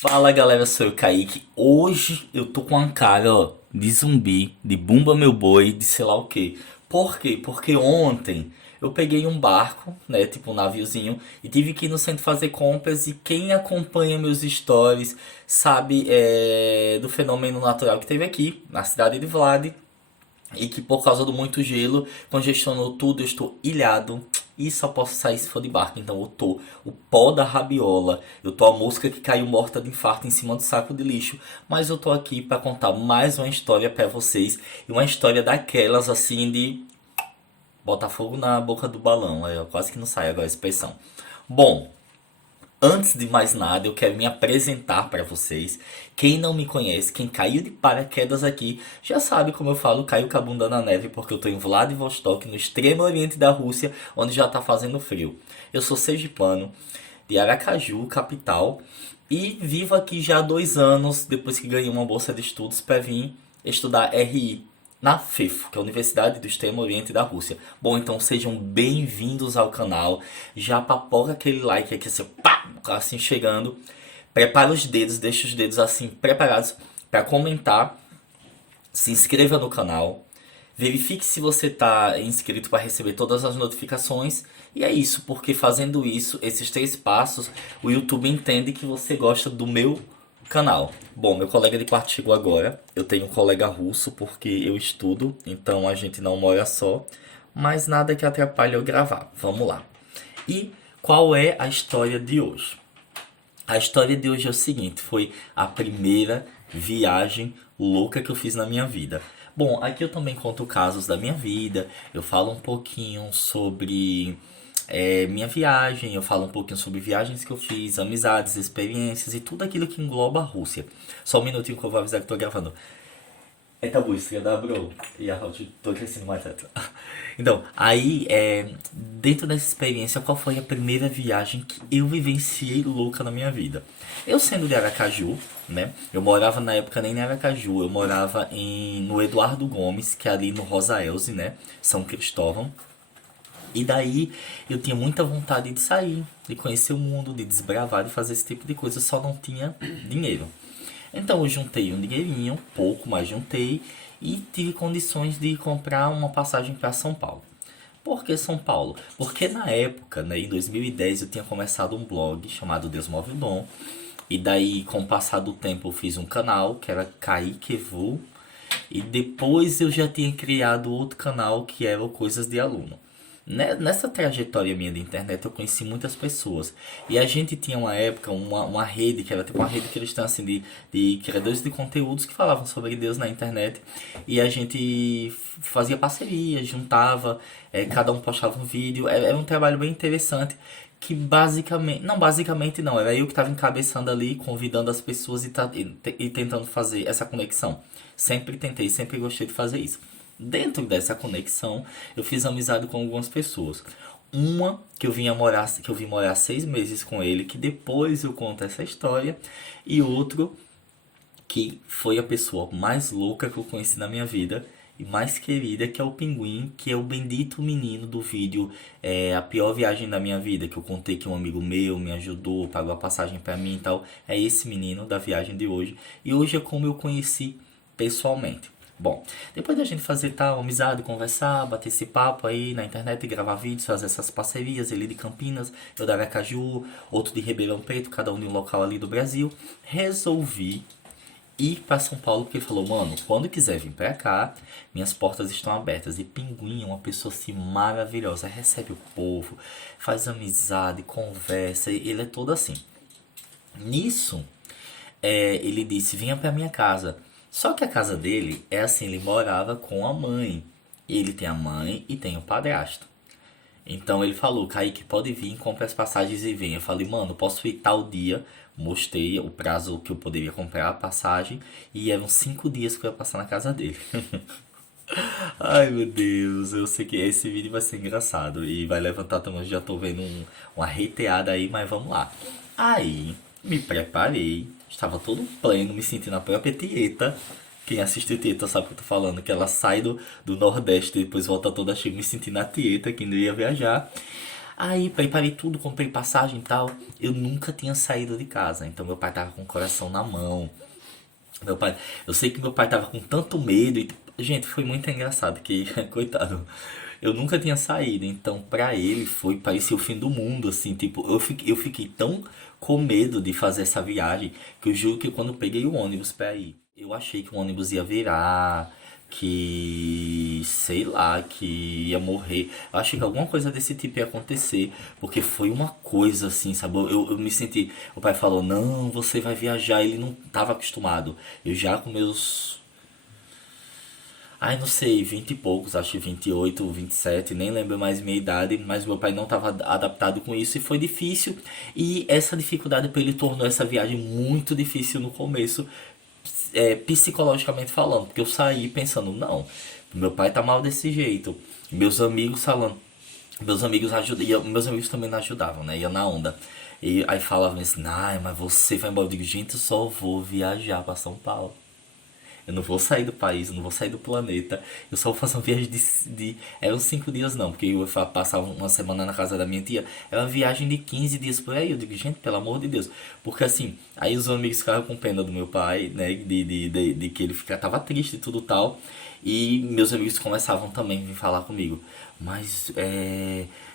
Fala galera, sou eu, Kaique. Hoje eu tô com a cara, ó, de zumbi, de Bumba Meu Boi, de sei lá o que. Por quê? Porque ontem eu peguei um barco, né, tipo um naviozinho, e tive que ir no centro fazer compras. E quem acompanha meus stories sabe do fenômeno natural que teve aqui na cidade de Vlad. E que por causa do muito gelo congestionou tudo, eu estou ilhado e só posso sair se for de barco. Então eu tô o pó da rabiola, eu tô a mosca que caiu morta de infarto em cima do saco de lixo. Mas eu tô aqui para contar mais uma história para vocês. E uma história daquelas assim de botar fogo na boca do balão. É quase que não sai agora a expressão. Bom, antes de mais nada, eu quero me apresentar para vocês. Quem não me conhece, quem caiu de paraquedas aqui, já sabe como eu falo, caiu com a bunda na neve, porque eu tô em Vladivostok, no extremo oriente da Rússia, onde já tá fazendo frio. Eu sou sergipano, de Aracaju, capital, e vivo aqui já há 2 anos, depois que ganhei uma bolsa de estudos para vir estudar RI na FEFO, que é a Universidade do Extremo Oriente da Rússia. Bom, então sejam bem-vindos ao canal. Já papoca aquele like aqui, assim, pá, assim chegando. Prepara os dedos, deixa os dedos assim preparados para comentar. Se inscreva no canal. Verifique se você está inscrito para receber todas as notificações. E é isso, porque fazendo isso, esses 3 passos, o YouTube entende que você gosta do meu canal. Bom, meu colega de quarto chegou agora. Eu tenho um colega russo porque eu estudo, então a gente não mora só. Mas nada que atrapalhe eu gravar. Vamos lá. E qual é a história de hoje? A história de hoje é o seguinte, foi a primeira viagem louca que eu fiz na minha vida. Bom, aqui eu também conto casos da minha vida, eu falo um pouquinho sobre minha viagem, eu falo um pouquinho sobre viagens que eu fiz, amizades, experiências e tudo aquilo que engloba a Rússia. Só um minutinho que eu vou avisar que eu tô gravando. Это быстро, да, bro? Я хочу только снимать это. Então, aí, dentro dessa experiência, qual foi a primeira viagem que eu vivenciei louca na minha vida? Eu sendo de Aracaju, né? Eu morava na época nem em Aracaju, eu morava no Eduardo Gomes, que é ali no Rosa Elze, né? São Cristóvão. E daí eu tinha muita vontade de sair, de conhecer o mundo, de desbravar, de fazer esse tipo de coisa, eu só não tinha dinheiro. Então eu juntei um dinheirinho, pouco, mas juntei e tive condições de comprar uma passagem para São Paulo. Por que São Paulo? Porque na época, né, em 2010, eu tinha começado um blog chamado Deus Move o Dom. E daí, com o passar do tempo, eu fiz um canal que era Kaique Evu. E depois eu já tinha criado outro canal que era o Coisas de Aluno. Nessa trajetória minha de internet eu conheci muitas pessoas. E a gente tinha uma época, uma rede, que era tipo uma rede cristã assim, de criadores de conteúdos que falavam sobre Deus na internet. E a gente fazia parceria, juntava, cada um postava um vídeo. Era um trabalho bem interessante. Que basicamente não, era eu que estava encabeçando ali, convidando as pessoas e tentando fazer essa conexão. Sempre tentei, sempre gostei de fazer isso. Dentro dessa conexão, eu fiz amizade com algumas pessoas. Uma que eu vim morar 6 meses com ele, que depois eu conto essa história, e outro que foi a pessoa mais louca que eu conheci na minha vida e mais querida, que é o Pinguim, que é o bendito menino do vídeo, a pior viagem da minha vida, que eu contei que um amigo meu me ajudou, pagou a passagem pra mim e tal. É esse menino da viagem de hoje. E hoje é como eu conheci pessoalmente. Bom, depois da gente fazer tal amizade, conversar, bater esse papo aí na internet, gravar vídeos, fazer essas parcerias, ele de Campinas, eu da Aracaju, outro de Ribeirão Preto, cada um de um local ali do Brasil, resolvi ir para São Paulo porque ele falou, mano, quando quiser vir pra cá, minhas portas estão abertas. E Pinguim é uma pessoa assim maravilhosa, recebe o povo, faz amizade, conversa, ele é todo assim. Nisso, ele disse, venha pra minha casa. Só que a casa dele é assim, ele morava com a mãe. Ele tem a mãe e tem o padrasto. Então ele falou, Kaique, pode vir, compre as passagens e vem. Eu falei, mano, posso ir tal dia. Mostrei o prazo que eu poderia comprar a passagem. E eram 5 dias que eu ia passar na casa dele. Ai meu Deus, eu sei que esse vídeo vai ser engraçado. E vai levantar também, já tô vendo uma hateada aí, mas vamos lá. Aí, me preparei. Estava todo pleno, me sentindo a própria Tieta. Quem assiste Tieta sabe o que eu tô falando, que ela sai do Nordeste e depois volta toda cheia, me sentindo a Tieta, que ainda ia viajar. Aí preparei tudo, comprei passagem e tal. Eu nunca tinha saído de casa, então meu pai tava com o coração na mão. Meu pai, eu sei que meu pai tava com tanto medo e, gente, foi muito engraçado que, coitado, eu nunca tinha saído, então pra ele foi, parecia o fim do mundo, assim, tipo, eu fiquei tão com medo de fazer essa viagem que eu juro que quando eu peguei o ônibus pra ir, eu achei que o ônibus ia virar, que, sei lá, que ia morrer. Eu achei que alguma coisa desse tipo ia acontecer, porque foi uma coisa assim, sabe? Eu me senti. O pai falou: Não, você vai viajar. Ele não estava acostumado. Eu já com meus. Ai, não sei, 20 e poucos, acho que 28, 27, nem lembro mais minha idade, mas meu pai não estava adaptado com isso e foi difícil. E essa dificuldade para ele tornou essa viagem muito difícil no começo, psicologicamente falando, porque eu saí pensando, não, meu pai tá mal desse jeito. Meus amigos falando, meus amigos ajudam, meus amigos também não ajudavam, né? Ia na onda. E aí falavam assim, ai, mas você vai embora. Eu digo, gente, eu só vou viajar pra São Paulo. Eu não vou sair do país, eu não vou sair do planeta. Eu só vou fazer uma viagem era uns 5 dias não, porque eu ia passar uma semana na casa da minha tia. Era uma viagem de 15 dias por aí. Eu digo, gente, pelo amor de Deus. Porque assim, aí os amigos ficaram com pena do meu pai, né? De que ele tava triste e tudo tal. E meus amigos começavam também a vir falar comigo. Mas,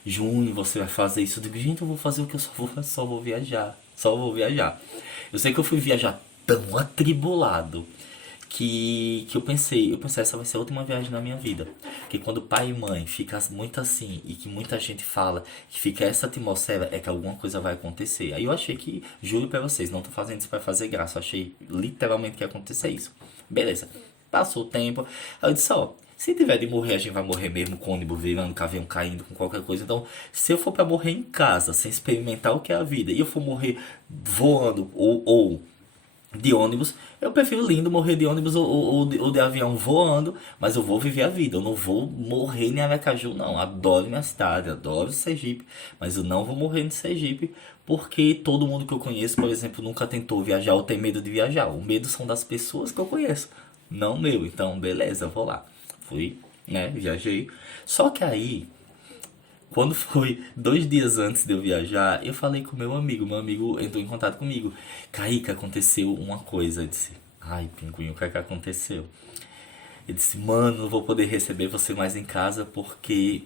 Júnior, você vai fazer isso? Eu digo, gente, eu vou fazer o que eu só vou viajar. Só vou viajar. Eu sei que eu fui viajar tão atribulado que eu pensei, essa vai ser a última viagem da minha vida. Que quando pai e mãe fica muito assim e que muita gente fala que fica essa atmosfera, é que alguma coisa vai acontecer. Aí eu achei que, juro pra vocês, não tô fazendo isso pra fazer graça, eu achei literalmente que ia acontecer isso. Beleza, passou o tempo, aí eu disse, ó, se tiver de morrer, a gente vai morrer mesmo com o ônibus virando, caminhão caindo, com qualquer coisa. Então, se eu for pra morrer em casa, sem experimentar o que é a vida, e eu for morrer voando ou de ônibus, eu prefiro lindo morrer de ônibus ou de avião voando, mas eu vou viver a vida, eu não vou morrer em Aracaju, não. Adoro minha cidade, adoro Sergipe, mas eu não vou morrer no Sergipe porque todo mundo que eu conheço, por exemplo, nunca tentou viajar ou tem medo de viajar. O medo são das pessoas que eu conheço, não meu. Então, beleza, eu vou lá. Fui, né, viajei. Só que aí quando foi 2 dias antes de eu viajar, eu falei com meu amigo entrou em contato comigo. Kaique, aconteceu uma coisa. Eu disse, ai, pinguim, o que é que aconteceu? Ele disse, mano, não vou poder receber você mais em casa porque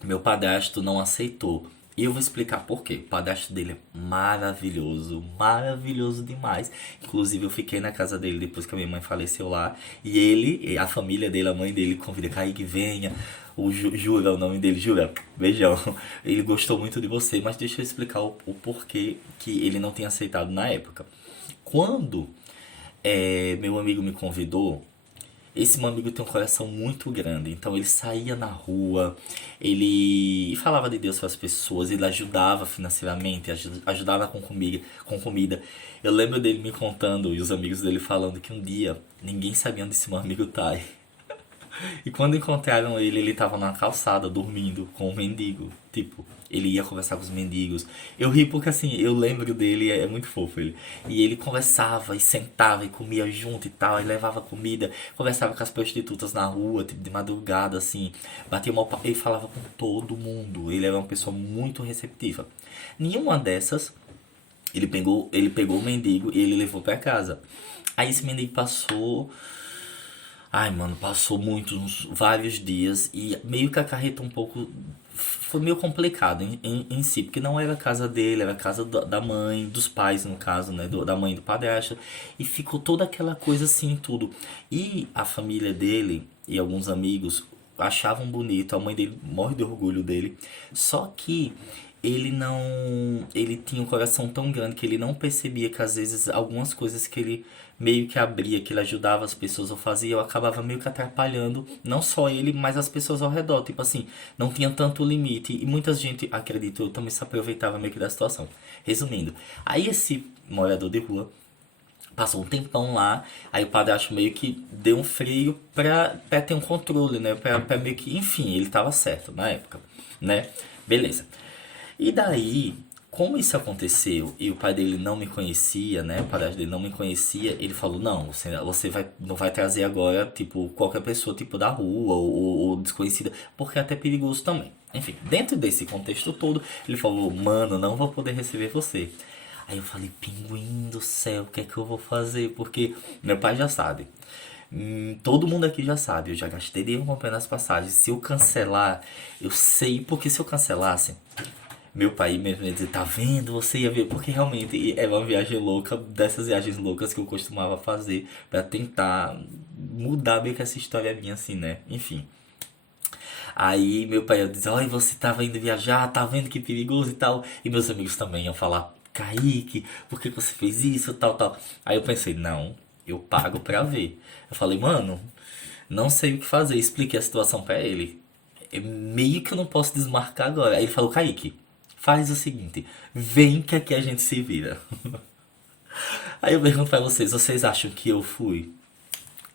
meu padrasto não aceitou. E eu vou explicar por quê. O padrasto dele é maravilhoso, maravilhoso demais. Inclusive eu fiquei na casa dele depois que a minha mãe faleceu lá. E ele, a família dele, a mãe dele convida Kaique, venha. O Jura, o nome dele, Jura, beijão. Ele gostou muito de você, mas deixa eu explicar o porquê que ele não tinha aceitado na época. Quando meu amigo me convidou, esse meu amigo tem um coração muito grande, então ele saía na rua, ele falava de Deus para as pessoas, ele ajudava financeiramente, ajudava com comida. Eu lembro dele me contando e os amigos dele falando que um dia ninguém sabia onde esse meu amigo tá. E quando encontraram ele, ele tava na calçada dormindo com um mendigo. Tipo, ele ia conversar com os mendigos. Eu ri porque assim, eu lembro dele, é muito fofo ele. E ele conversava e sentava e comia junto e tal, e levava comida, conversava com as prostitutas na rua, tipo, de madrugada, assim, batia uma papo, ele falava com todo mundo. Ele era uma pessoa muito receptiva. Nenhuma dessas, ele pegou o mendigo e ele levou pra casa. Aí esse mendigo passou. Ai, mano, passou vários dias e meio que acarretou um pouco. Foi meio complicado em si, porque não era a casa dele, era a casa da mãe, dos pais, no caso, né? Da mãe do padrasto. E ficou toda aquela coisa assim, tudo. E a família dele e alguns amigos achavam bonito, a mãe dele morre de orgulho dele. Só que ele não. Ele tinha um coração tão grande que ele não percebia que às vezes algumas coisas que ele meio que abria, que ele ajudava as pessoas ou fazia, eu acabava meio que atrapalhando, não só ele, mas as pessoas ao redor. Tipo assim, não tinha tanto limite e muita gente, acredito eu, também se aproveitava meio que da situação. Resumindo, aí esse morador de rua passou um tempão lá, aí o padrasto meio que deu um freio pra ter um controle, né? Pra meio que, enfim, ele tava certo na época, né? Beleza. E daí, como isso aconteceu e o pai dele não me conhecia, né? O padrasto dele não me conhecia, ele falou, não, você não vai trazer agora, tipo, qualquer pessoa, tipo, da rua ou desconhecida, porque é até perigoso também. Enfim, dentro desse contexto todo, ele falou, mano, não vou poder receber você. Aí eu falei, pinguim do céu, o que é que eu vou fazer? Porque meu pai já sabe. Todo mundo aqui já sabe, eu já gastei dinheiro comprando as passagens. Se eu cancelar, eu sei, porque se eu cancelasse, meu pai mesmo ia dizer, tá vendo? Você ia ver, porque realmente é uma viagem louca, dessas viagens loucas que eu costumava fazer pra tentar mudar meio que essa história minha, assim, né? Enfim. Aí meu pai ia dizer, olha, você tava indo viajar, tá vendo que perigoso e tal. E meus amigos também iam falar, Kaique, por que você fez isso, tal, tal. Aí eu pensei, não, eu pago pra ver. Eu falei, mano, não sei o que fazer. Expliquei a situação pra ele. Meio que eu não posso desmarcar agora. Aí ele falou, Kaique, faz o seguinte, vem que aqui a gente se vira. Aí eu pergunto pra vocês, vocês acham que eu fui?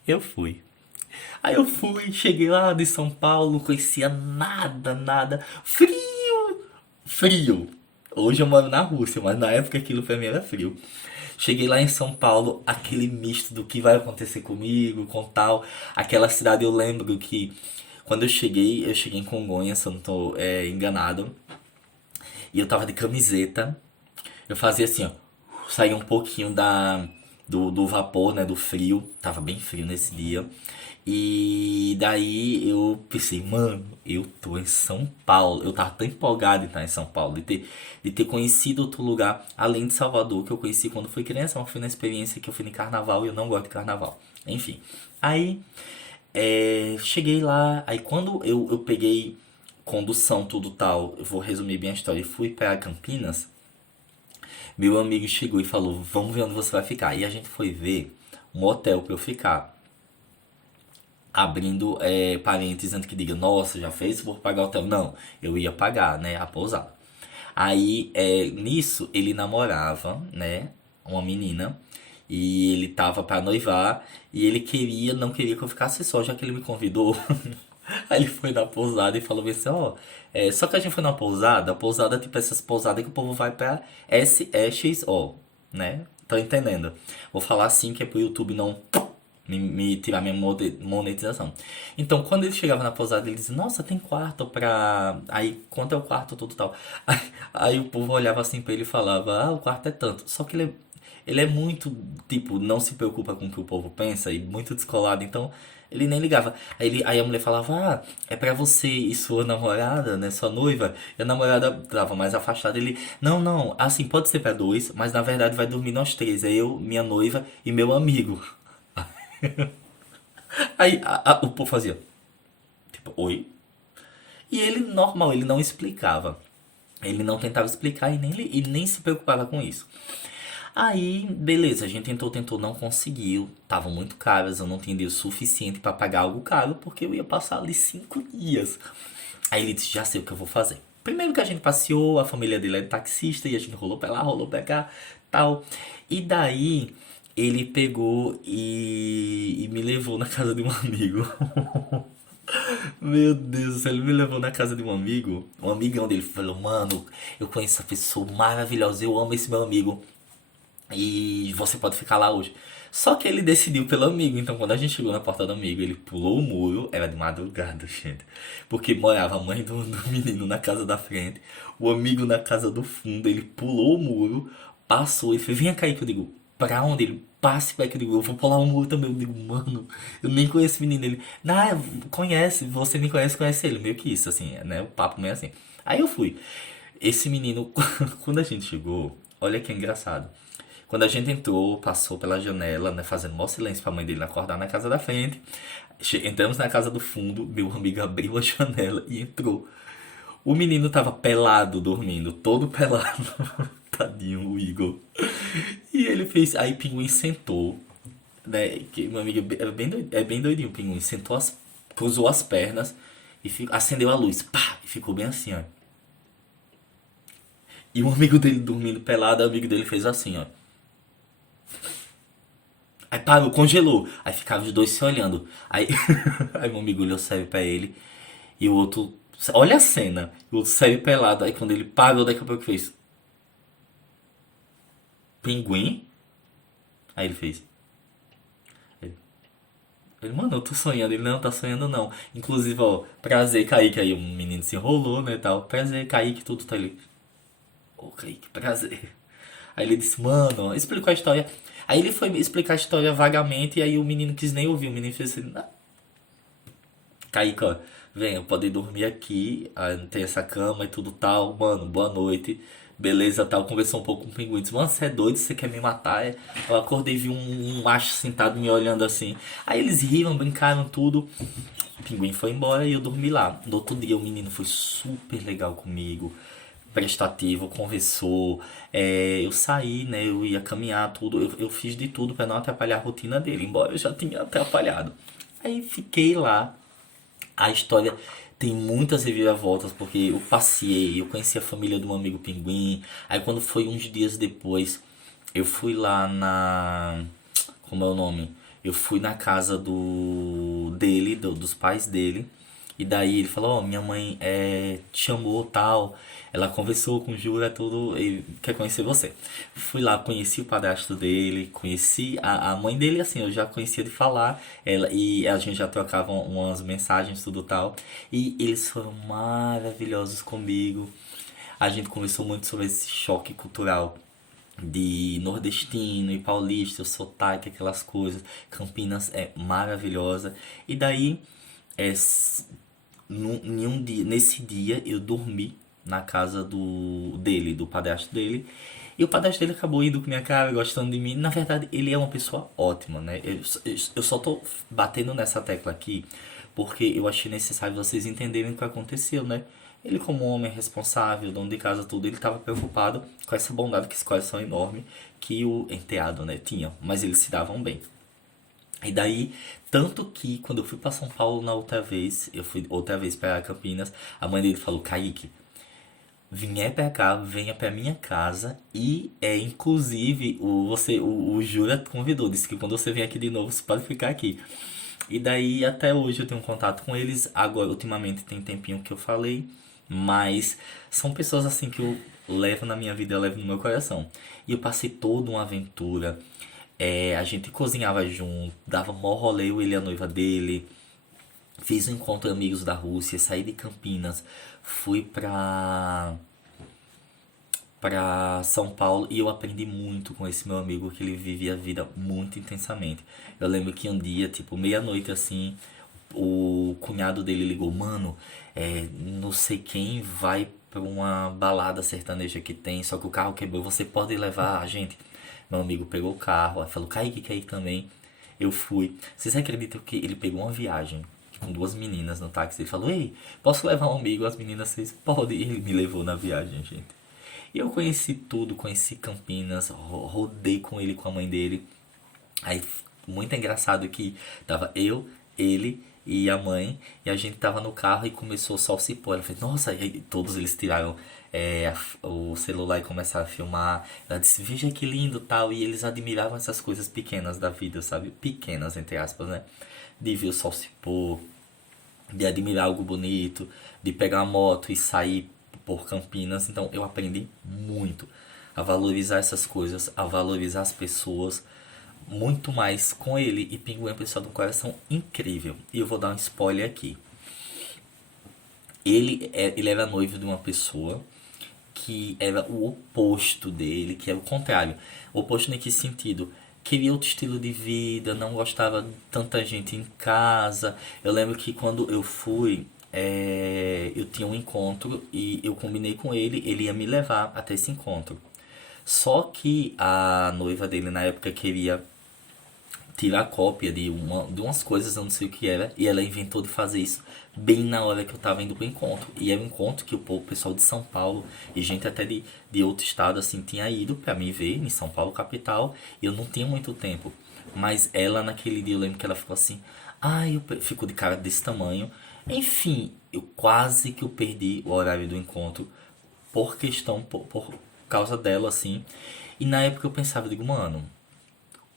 Eu fui. Aí eu fui, cheguei lá de São Paulo, não conhecia nada, nada. Frio! Frio! Hoje eu moro na Rússia, mas na época aquilo pra mim era frio. Cheguei lá em São Paulo, aquele misto do que vai acontecer comigo, com tal. Aquela cidade eu lembro que quando eu cheguei em Congonhas, se eu não tô enganado. E eu tava de camiseta. Eu fazia assim, ó. Saía um pouquinho do vapor, né? Do frio. Tava bem frio nesse dia. E daí eu pensei, mano, eu tô em São Paulo. Eu tava tão empolgado em estar em São Paulo, de ter conhecido outro lugar, além de Salvador, que eu conheci quando fui criança, mas foi na experiência que eu fui em carnaval e eu não gosto de carnaval. Enfim. Aí cheguei lá, aí quando eu peguei condução, tudo tal, eu vou resumir bem a história, e fui para Campinas, meu amigo chegou e falou, vamos ver onde você vai ficar. E a gente foi ver um hotel para eu ficar. Abrindo parênteses antes que diga, nossa, já fez, vou pagar o hotel. Não, eu ia pagar, né, a pousada. Aí, nisso, ele namorava, né, uma menina. E ele tava pra noivar. E ele não queria que eu ficasse só, já que ele me convidou. Aí ele foi na pousada e falou assim, ó, só que a gente foi na pousada, a pousada é tipo essas pousadas que o povo vai pra SEXO, né? Tô entendendo. Vou falar assim que é pro YouTube não me tirar minha monetização. Então, quando ele chegava na pousada, ele dizia, nossa, tem quarto pra... Aí, quanto é o quarto, tudo tal. Aí o povo olhava assim pra ele e falava, o quarto é tanto. Só que ele é muito, tipo, não se preocupa com o que o povo pensa e muito descolado, então ele nem ligava. Aí a mulher falava, é pra você e sua namorada, né, sua noiva. E a namorada tava mais afastada, ele, não, não, assim, pode ser pra dois, mas na verdade vai dormir nós três, é eu, minha noiva e meu amigo. Aí o povo fazia, tipo, oi? E ele, normal, ele não explicava. Ele não tentava explicar e nem se preocupava com isso. Aí, beleza, a gente tentou, não conseguiu. Tava muito caras, eu não tinha dinheiro suficiente pra pagar algo caro, porque eu ia passar ali 5 dias. Aí ele disse, já sei o que eu vou fazer. Primeiro que a gente passeou, a família dele é taxista, e a gente rolou pra lá, rolou pra cá, tal. E daí, ele pegou e me levou na casa de um amigo. Meu Deus do céu, ele me levou na casa de um amigão dele, falou, mano, eu conheço essa pessoa maravilhosa, eu amo esse meu amigo. E você pode ficar lá hoje. Só que ele decidiu pelo amigo. Então, quando a gente chegou na porta do amigo, ele pulou o muro. Era de madrugada, gente. Porque morava a mãe do menino na casa da frente, o amigo na casa do fundo. Ele pulou o muro, passou e fez: Venha cair. Que eu digo: Pra onde? Ele passe pra que eu digo: Eu vou pular o muro também. Eu digo: Mano, eu nem conheço esse menino. Ele: Não, conhece. Você me conhece, conhece ele. Meio que isso, assim, né? O papo meio assim. Aí eu fui. Esse menino, quando a gente chegou, olha que engraçado. Quando a gente entrou, passou pela janela, né, fazendo maior silêncio pra mãe dele acordar na casa da frente. Entramos na casa do fundo, meu amigo abriu a janela e entrou. O menino tava pelado dormindo, todo pelado. Tadinho, o Igor. E ele fez. Aí o pinguim sentou, né? Que meu amigo é bem doidinho. O pinguim sentou, cruzou as pernas e acendeu a luz. Pá! E ficou bem assim, ó. E um amigo dele dormindo pelado, o amigo dele fez assim, ó. Aí parou, congelou. Aí ficavam os dois se olhando. Aí, aí meu amigo olhou sério pra ele. E o outro. Olha a cena. O outro sério pelado. Aí quando ele parou, daqui a pouco fez: Pinguim? Aí ele fez: Ele, mano, eu tô sonhando. Ele, não, tá sonhando não. Inclusive, ó, prazer, Kaique. Aí o menino se enrolou, né, tal. Prazer, Kaique, tudo tá ali. Ô, Kaique, prazer. Aí ele disse, mano, explicou a história. Aí ele foi me explicar a história vagamente, e aí o menino quis nem ouvir. O menino fez assim, não, Kaique, ó, vem, eu poder dormir aqui, tem essa cama e tudo tal, mano, boa noite, beleza, tal, conversou um pouco com o pinguim, disse, mano, você é doido, você quer me matar? Eu acordei e vi um macho sentado me olhando assim, aí eles riram, brincaram tudo, o pinguim foi embora e eu dormi lá. No outro dia o menino foi super legal comigo, prestativo, conversou, eu saí, né, eu ia caminhar, tudo, eu fiz de tudo pra não atrapalhar a rotina dele, embora eu já tinha atrapalhado. Aí fiquei lá, a história tem muitas reviravoltas, porque eu passei, eu conheci a família do meu amigo Pinguim. Aí quando foi uns dias depois, eu fui lá na. Como é o nome? Eu fui na casa dos pais dele. E daí ele falou, ó, minha mãe te chamou tal. Ela conversou com o Jura, tudo, e quer conhecer você. Fui lá, conheci o padrasto dele, conheci a mãe dele, assim, eu já conhecia de falar, e a gente já trocava umas mensagens, tudo tal. E eles foram maravilhosos comigo. A gente conversou muito sobre esse choque cultural de nordestino e paulista, o sotaque, aquelas coisas. Campinas é maravilhosa. E daí, é, s- em um dia, nesse dia, eu dormi na casa do padrasto dele. E o padrasto dele acabou indo com minha cara, gostando de mim. Na verdade, ele é uma pessoa ótima, né? Eu só tô batendo nessa tecla aqui porque eu achei necessário vocês entenderem o que aconteceu, né? Ele, como homem responsável, dono de casa, tudo, ele estava preocupado com essa bondade, que esse coração enorme que o enteado, né, tinha. Mas eles se davam bem. E daí, tanto que quando eu fui para São Paulo na outra vez, eu fui outra vez para Campinas, a mãe dele falou, Kaique, vier pra cá, venha pra minha casa e inclusive o Jura convidou, disse que quando você vier aqui de novo, você pode ficar aqui. E daí até hoje eu tenho contato com eles. Agora, ultimamente tem tempinho que eu falei, mas são pessoas assim que eu levo na minha vida, eu levo no meu coração. E eu passei toda uma aventura. A gente cozinhava junto, dava mó rolê, eu e ele, a noiva dele. Fiz um encontro de amigos da Rússia, saí de Campinas, fui pra São Paulo e eu aprendi muito com esse meu amigo que ele vivia a vida muito intensamente. Eu lembro que um dia, tipo, meia-noite assim, o cunhado dele ligou, mano, não sei quem vai pra uma balada sertaneja que tem, só que o carro quebrou, você pode levar a gente? Meu amigo pegou o carro, aí falou, Kaique quer ir também. Eu fui. Vocês acreditam que ele pegou uma viagem com duas meninas no táxi? Ele falou, ei, posso levar um amigo? As meninas, vocês podem. E ele me levou na viagem, gente. E eu conheci tudo, conheci Campinas, rodei com ele, com a mãe dele. Aí, muito engraçado que tava eu, ele e a mãe, e a gente tava no carro e começou só o cipó. Ela fez, nossa, e aí todos eles tiraram o celular e começaram a filmar. Ela disse, veja que lindo tal. E eles admiravam essas coisas pequenas da vida, sabe? Pequenas, entre aspas, né? De ver o sol se pôr, de admirar algo bonito, de pegar uma moto e sair por Campinas. Então eu aprendi muito a valorizar essas coisas, a valorizar as pessoas, muito mais com ele. E Pinguim é uma pessoa de um coração incrível. E eu vou dar um spoiler aqui. Ele era noivo de uma pessoa que era o oposto dele, que era o contrário. O oposto em que sentido? Queria outro estilo de vida, não gostava de tanta gente em casa. Eu lembro que quando eu fui, eu tinha um encontro e eu combinei com ele, ele ia me levar até esse encontro. Só que a noiva dele na época queria tirar cópia de umas coisas, eu não sei o que era, e ela inventou de fazer isso bem na hora que eu tava indo pro encontro. E era um encontro que o pessoal de São Paulo e gente até de outro estado assim tinha ido pra me ver em São Paulo capital, e eu não tinha muito tempo. Mas ela naquele dia eu lembro que ela ficou assim, ai, ficou de cara desse tamanho. Enfim, eu quase que eu perdi o horário do encontro por causa dela assim. E na época eu pensava, eu digo, mano,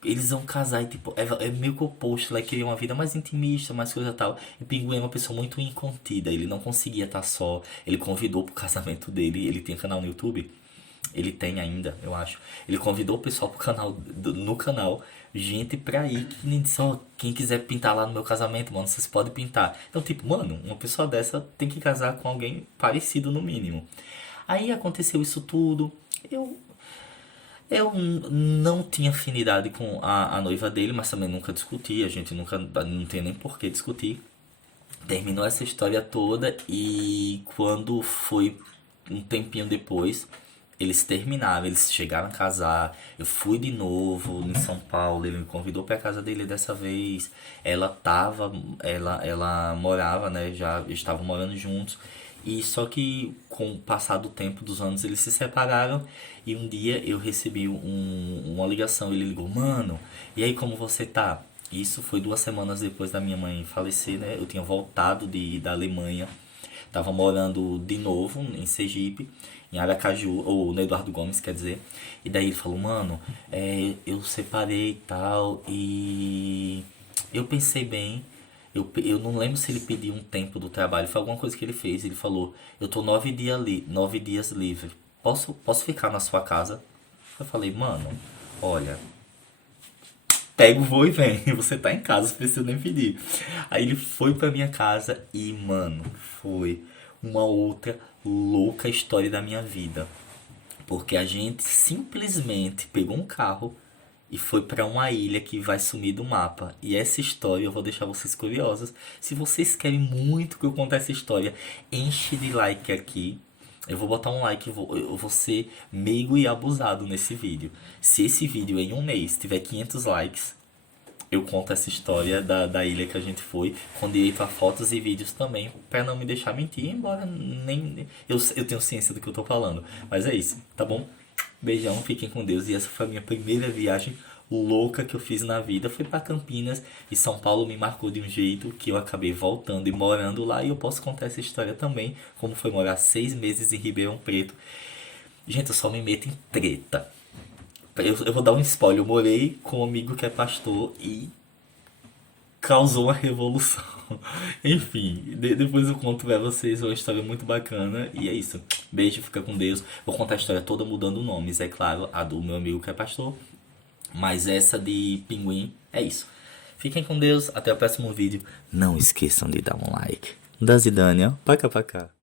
eles vão casar e tipo, é meio que o oposto, ela queria uma vida mais intimista, mais coisa e tal. E Pinguim é uma pessoa muito incontida, ele não conseguia estar só. Ele convidou pro casamento dele, ele tinha canal no YouTube. Ele tem ainda, eu acho. Ele convidou o pessoal pro canal, no canal, gente pra ir, que nem disse, ó, quem quiser pintar lá no meu casamento, mano, vocês podem pintar. Então, tipo, mano, uma pessoa dessa tem que casar com alguém parecido no mínimo. Aí aconteceu isso tudo. Eu, eu não tinha afinidade com a noiva dele, mas também nunca discuti. A gente nunca, não tem nem por que discutir. Terminou essa história toda e quando foi um tempinho depois, eles terminaram, eles chegaram a casar. Eu fui de novo em São Paulo, ele me convidou para casa dele dessa vez. Ela morava, né, já estavam morando juntos. E só que com o passar do tempo, dos anos, eles se separaram. E um dia eu recebi uma ligação. Ele ligou, mano, e aí como você tá? Isso foi 2 semanas depois da minha mãe falecer, né? Eu tinha voltado da Alemanha. Tava morando de novo em Sergipe, em Aracaju, ou no Eduardo Gomes, quer dizer. E daí ele falou, mano, eu separei e tal, e eu pensei bem. Eu não lembro se ele pediu um tempo do trabalho, foi alguma coisa que ele fez. Ele falou, eu tô 9 dias livre. Posso ficar na sua casa? Eu falei, mano, olha, pega o voo e vem. Você tá em casa, não precisa nem pedir. Aí ele foi pra minha casa e, mano, foi uma outra louca história da minha vida. Porque a gente simplesmente pegou um carro e foi pra uma ilha que vai sumir do mapa. E essa história eu vou deixar vocês curiosos. Se vocês querem muito que eu conte essa história, enche de like aqui. Eu vou botar um like, eu vou ser meigo e abusado nesse vídeo. Se esse vídeo em um mês tiver 500 likes, eu conto essa história da ilha que a gente foi, com direito a fotos e vídeos também, pra não me deixar mentir, embora nem eu tenho ciência do que eu tô falando. Mas é isso, tá bom? Beijão, fiquem com Deus. E essa foi a minha primeira viagem louca que eu fiz na vida. Foi pra Campinas e São Paulo me marcou de um jeito que eu acabei voltando e morando lá. E eu posso contar essa história também, como foi morar 6 meses em Ribeirão Preto. Gente, eu só me meto em treta. Eu vou dar um spoiler. Eu morei com um amigo que é pastor e causou uma revolução. Enfim, depois eu conto pra vocês uma história muito bacana. E é isso. Beijo, fica com Deus. Vou contar a história toda mudando nomes, é claro. A do meu amigo que é pastor. Mas essa de pinguim é isso. Fiquem com Deus. Até o próximo vídeo. Não esqueçam de dar um like. Da Zidânia. Paca, paca.